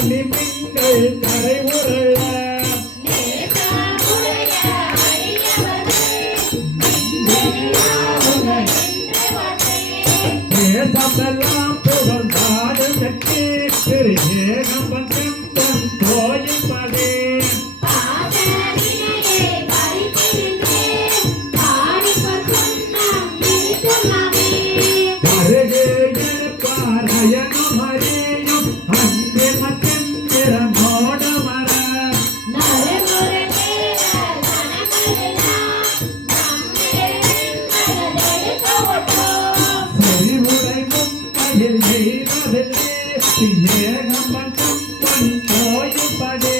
களிமின்கள் கரை உருள தேசமெல்லாம் புகழ்ந்தாடு சக்தி திருநம்பன் செம்பன் கோயில்பதே பாராயணம் ஹரியும் அன்பே மத்திரமோட மர செறிவுரை மும்மையில் எய்ததில்லை ஏகம்பன் செம்பன் கோயில்பதே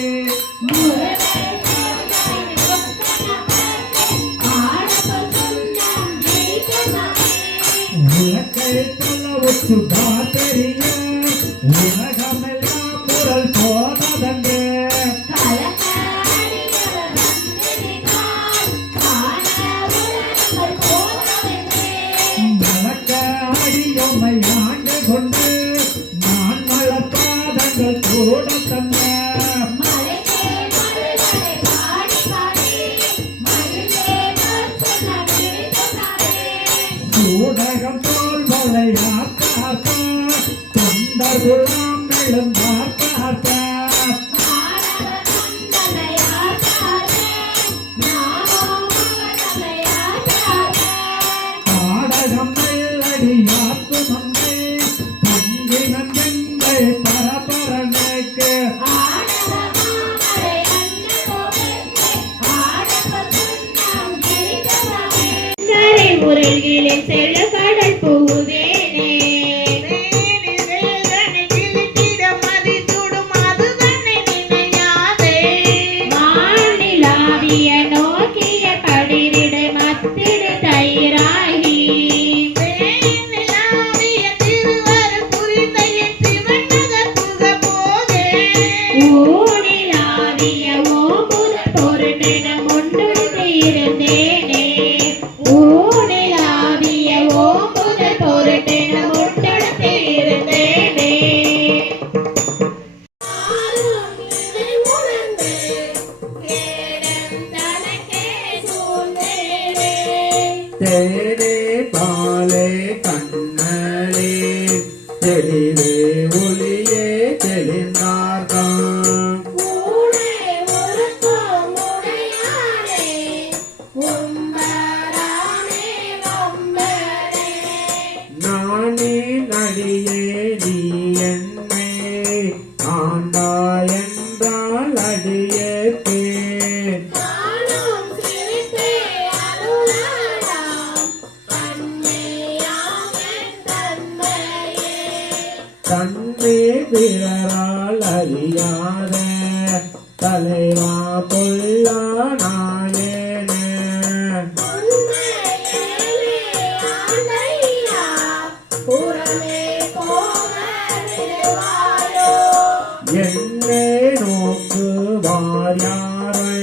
உலகை தொலைவுக்கு பாத்தறிய உலகமெல்லாம் முரல் போனதங்க மலக்க அடியொம்மை ஆண்டு கொண்டு நான் மலப்பாதங்கள் கூட தந்த ஊடகம் தோல் வளையாக்க தொண்டர்குலாம் எழுந்தாக்க பாடகம் வெள்ளடியாக்கு மந்தை தங்கினம் எங்கள் பரபரனுக்கு முறைகளில் செல்ல கடல் போகுதேனே மாநிலாவிய நோக்கிய கடிரிடு மத்திடு தயிராகி ஊனிலாவிய ஓமுத பொருளிடம் ஒன்று இருந்தேனே தேனே பாலே கண்ணலே தெளிவே ஒளியே தெளிந்தார்தான் நானே நடியே நீ என்னை ஆண்டா என்றால் அடியே பேர் தன்னை பிறரால் அறியாத தலைவா பொல்லா நாயேன என்னை நோக்குவார் யாரை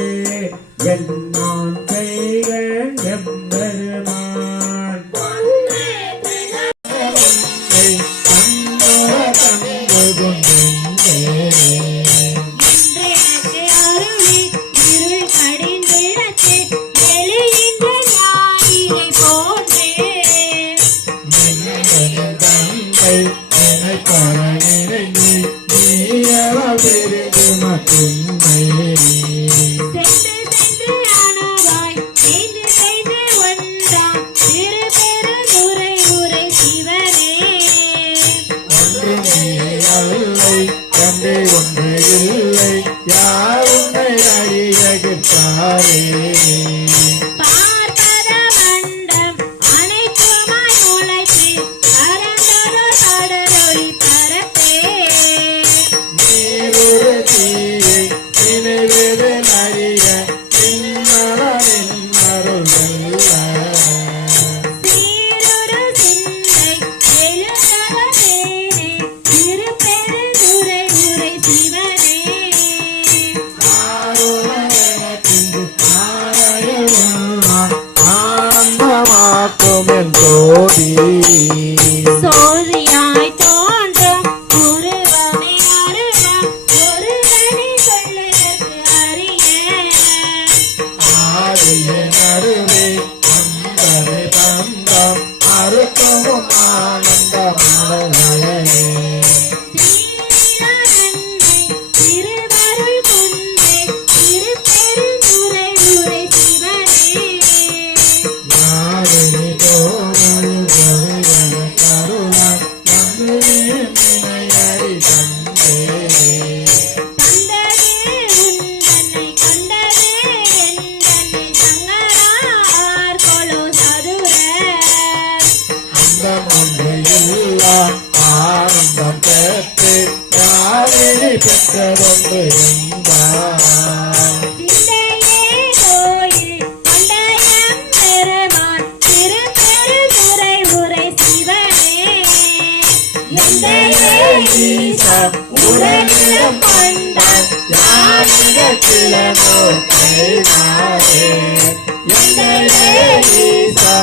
என்னான் செய்வேன் எம்பெருமான் எந்தையே ஈசா உடலிடம் கொண்டார் யாரிடத்திலோ கைமாறே எந்தையே ஈசா